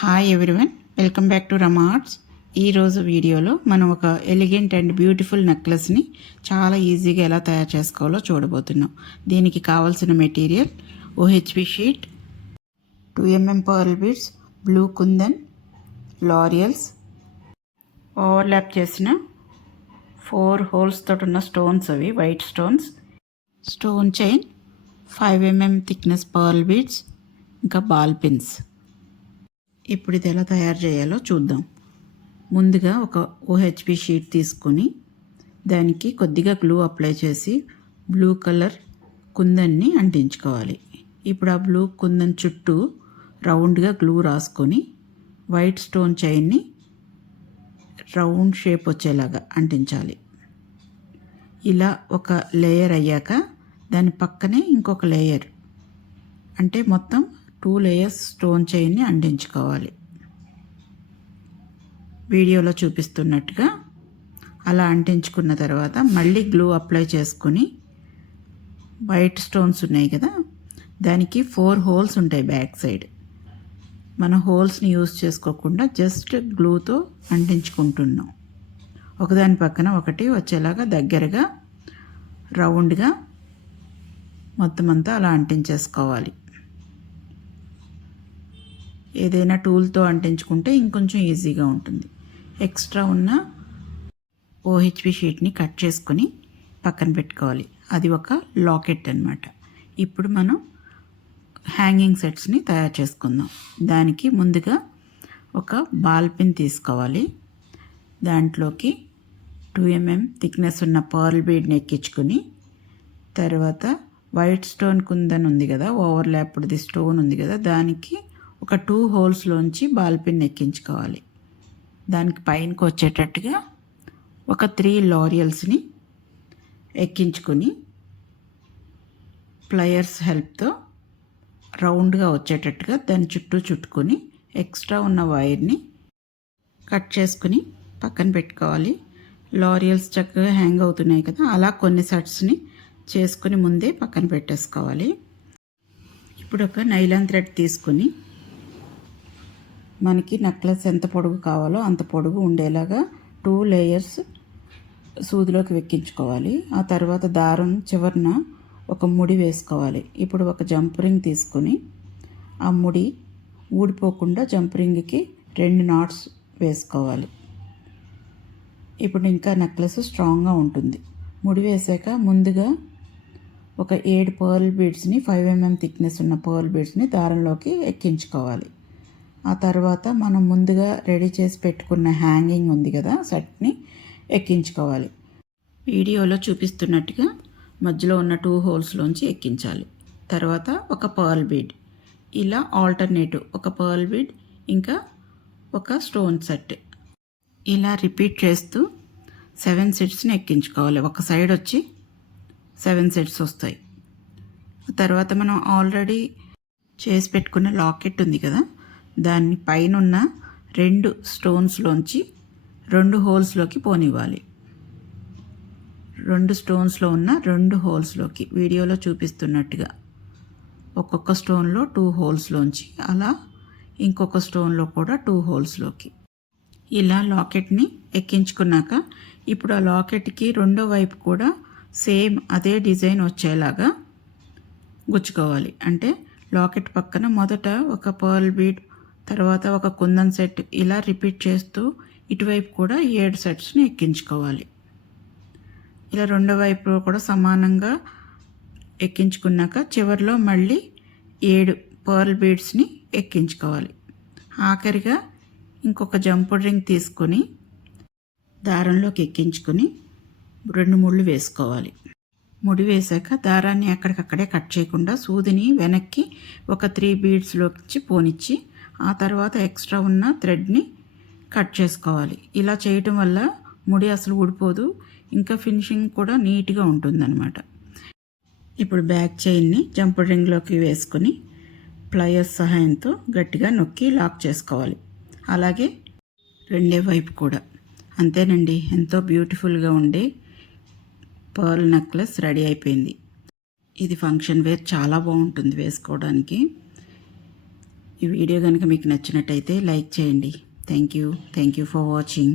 Hi everyone, welcome back to Rama arts. ఈరోజు వీడియోలో మనం ఒక ఎలిగెంట్ అండ్ బ్యూటిఫుల్ నెక్లెస్ని చాలా ఈజీగా ఎలా తయారు చేసుకోవాలో చూడబోతున్నాం. దీనికి కావాల్సిన material OHP sheet, 2mm pearl beads, blue kundan, లారియల్స్, ఓవర్లాప్ చేసిన 4 హోల్స్ తోటి ఉన్న స్టోన్స్, అవి white stones, stone chain, 5mm thickness pearl beads, ఇంకా బాల్ పిన్స్. ఇప్పుడు ఇది ఎలా తయారు చేయాలో చూద్దాం. ముందుగా ఒక OHP షీట్ తీసుకొని దానికి కొద్దిగా గ్లూ అప్లై చేసి బ్లూ కలర్ కుందన్ని అంటించుకోవాలి. ఇప్పుడు ఆ బ్లూ కుందన్ చుట్టూ రౌండ్గా గ్లూ రాసుకొని వైట్ స్టోన్ చైన్ని రౌండ్ షేప్ వచ్చేలాగా అంటించాలి. ఇలా ఒక లేయర్ అయ్యాక దాని పక్కనే ఇంకొక లేయర్, అంటే మొత్తం 2 లేయర్స్ స్టోన్ చైన్ని అంటించుకోవాలి. వీడియోలో చూపిస్తున్నట్టుగా అలా అంటించుకున్న తర్వాత మళ్ళీ గ్లూ అప్లై చేసుకొని వైట్ స్టోన్స్ ఉన్నాయి కదా, దానికి 4 హోల్స్ ఉంటాయి బ్యాక్ సైడ్. మన హోల్స్ని యూజ్ చేసుకోకుండా జస్ట్ గ్లూతో అంటించుకుంటున్నాం. ఒకదాని పక్కన ఒకటి వచ్చేలాగా దగ్గరగా రౌండ్గా మొత్తం అంతా అలా అంటించేసుకోవాలి. ఏదైనా టూల్తో అంటించుకుంటే ఇంకొంచెం ఈజీగా ఉంటుంది. ఎక్స్ట్రా ఉన్న OHP షీట్ని కట్ చేసుకొని పక్కన పెట్టుకోవాలి. అది ఒక లాకెట్ అన్నమాట. ఇప్పుడు మనం హ్యాంగింగ్ సెట్స్ని తయారు చేసుకుందాం. దానికి ముందుగా ఒక బాల్ పిన్ తీసుకోవాలి. దాంట్లోకి 2mm థిక్నెస్ ఉన్న పర్ల్ బీడ్ని ఎక్కించుకొని, తర్వాత వైట్ స్టోన్ కుందన్ ఉంది కదా, ఓవర్లాప్డ్ది స్టోన్ ఉంది కదా, దానికి ఒక 2 హోల్స్లోంచి బాల్ పిన్ ఎక్కించుకోవాలి. దానికి పైనకి వచ్చేటట్టుగా ఒక 3 లారియల్స్ని ఎక్కించుకొని ప్లయర్స్ హెల్ప్తో రౌండ్గా వచ్చేటట్టుగా దాని చుట్టూ చుట్టుకొని ఎక్స్ట్రా ఉన్న వైర్ని కట్ చేసుకుని పక్కన పెట్టుకోవాలి. లారియల్స్ చక్కగా హ్యాంగ్ అవుతున్నాయి కదా, అలా కొన్ని సెట్స్ని చేసుకుని ముందే పక్కన పెట్టేసుకోవాలి. ఇప్పుడు ఒక నైలాన్ థ్రెడ్ తీసుకుని మనకి నెక్లెస్ ఎంత పొడుగు కావాలో అంత పొడుగు ఉండేలాగా 2 లేయర్స్ సూదిలోకి వెక్కించుకోవాలి. ఆ తర్వాత దారం చివరన ఒక ముడి వేసుకోవాలి. ఇప్పుడు ఒక జంప్ రింగ్ తీసుకొని ఆ ముడి ఊడిపోకుండా జంప్ రింగ్కి 2 నాట్స్ వేసుకోవాలి. ఇప్పుడు ఇంకా నెక్లెస్ స్ట్రాంగ్గా ఉంటుంది. ముడి వేసాక ముందుగా ఒక 7 పర్ల్ బీడ్స్ని, 5mm థిక్నెస్ ఉన్న పర్ల్ బీడ్స్ని దారంలోకి ఎక్కించుకోవాలి. ఆ తర్వాత మనం ముందుగా రెడీ చేసి పెట్టుకున్న హ్యాంగింగ్ ఉంది కదా, సెట్ని ఎక్కించుకోవాలి. వీడియోలో చూపిస్తున్నట్టుగా మధ్యలో ఉన్న 2 హోల్స్లోంచి ఎక్కించాలి. తర్వాత ఒక పర్ల్ బీడ్, ఇలా ఆల్టర్నేటివ్ ఒక పర్ల్ బీడ్ ఇంకా ఒక స్టోన్ సెట్, ఇలా రిపీట్ చేస్తూ 7 సెట్స్ని ఎక్కించుకోవాలి. ఒక సైడ్ వచ్చి 7 సెట్స్ వస్తాయి. తర్వాత మనం ఆల్రెడీ చేసి పెట్టుకున్న లాకెట్ ఉంది కదా, దాన్ని పైన ఉన్న 2 స్టోన్స్లోంచి 2 హోల్స్లోకి పోనివ్వాలి. 2 స్టోన్స్లో ఉన్న 2 హోల్స్లోకి వీడియోలో చూపిస్తున్నట్టుగా ఒక్కొక్క స్టోన్లో 2 హోల్స్లోంచి, అలా ఇంకొక స్టోన్లో కూడా 2 హోల్స్లోకి ఇలా లాకెట్ని ఎక్కించుకున్నాక ఇప్పుడు ఆ లాకెట్కి రెండో వైపు కూడా సేమ్ అదే డిజైన్ వచ్చేలాగా గుచ్చుకోవాలి. అంటే లాకెట్ పక్కన మొదట ఒక పర్ల్ బీడ్, తర్వాత ఒక కుందన్ సెట్, ఇలా రిపీట్ చేస్తూ ఇటువైపు కూడా 7 సెట్స్ని ఎక్కించుకోవాలి. ఇలా రెండో వైపు కూడా సమానంగా ఎక్కించుకున్నాక చివరిలో మళ్ళీ 7 పర్ల్ బీడ్స్ని ఎక్కించుకోవాలి. ఆఖరిగా ఇంకొక జంపుడ్ రింగ్ తీసుకొని దారంలోకి ఎక్కించుకొని 2 ముళ్ళు వేసుకోవాలి. ముడి వేసాక దారాన్ని అక్కడికక్కడే కట్ చేయకుండా సూదిని వెనక్కి ఒక 3 బీడ్స్లోకి పోనిచ్చి ఆ తర్వాత ఎక్స్ట్రా ఉన్న థ్రెడ్ని కట్ చేసుకోవాలి. ఇలా చేయటం వల్ల ముడి అసలు ఊడిపోదు, ఇంకా ఫినిషింగ్ కూడా నీట్గా ఉంటుందన్నమాట. ఇప్పుడు బ్యాక్ చైన్ని జంపుడ్ రింగ్లోకి వేసుకొని ప్లయర్స్ సహాయంతో గట్టిగా నొక్కి లాక్ చేసుకోవాలి. అలాగే రెండే వైపు కూడా. అంతేనండి, ఎంతో బ్యూటిఫుల్గా ఉండే పర్ల్ నెక్లెస్ రెడీ అయిపోయింది. ఇది ఫంక్షన్ వేర్ చాలా బాగుంటుంది వేసుకోవడానికి. ఈ వీడియో కనుక మీకు నచ్చినట్టయితే లైక్ చేయండి. Thank you for watching.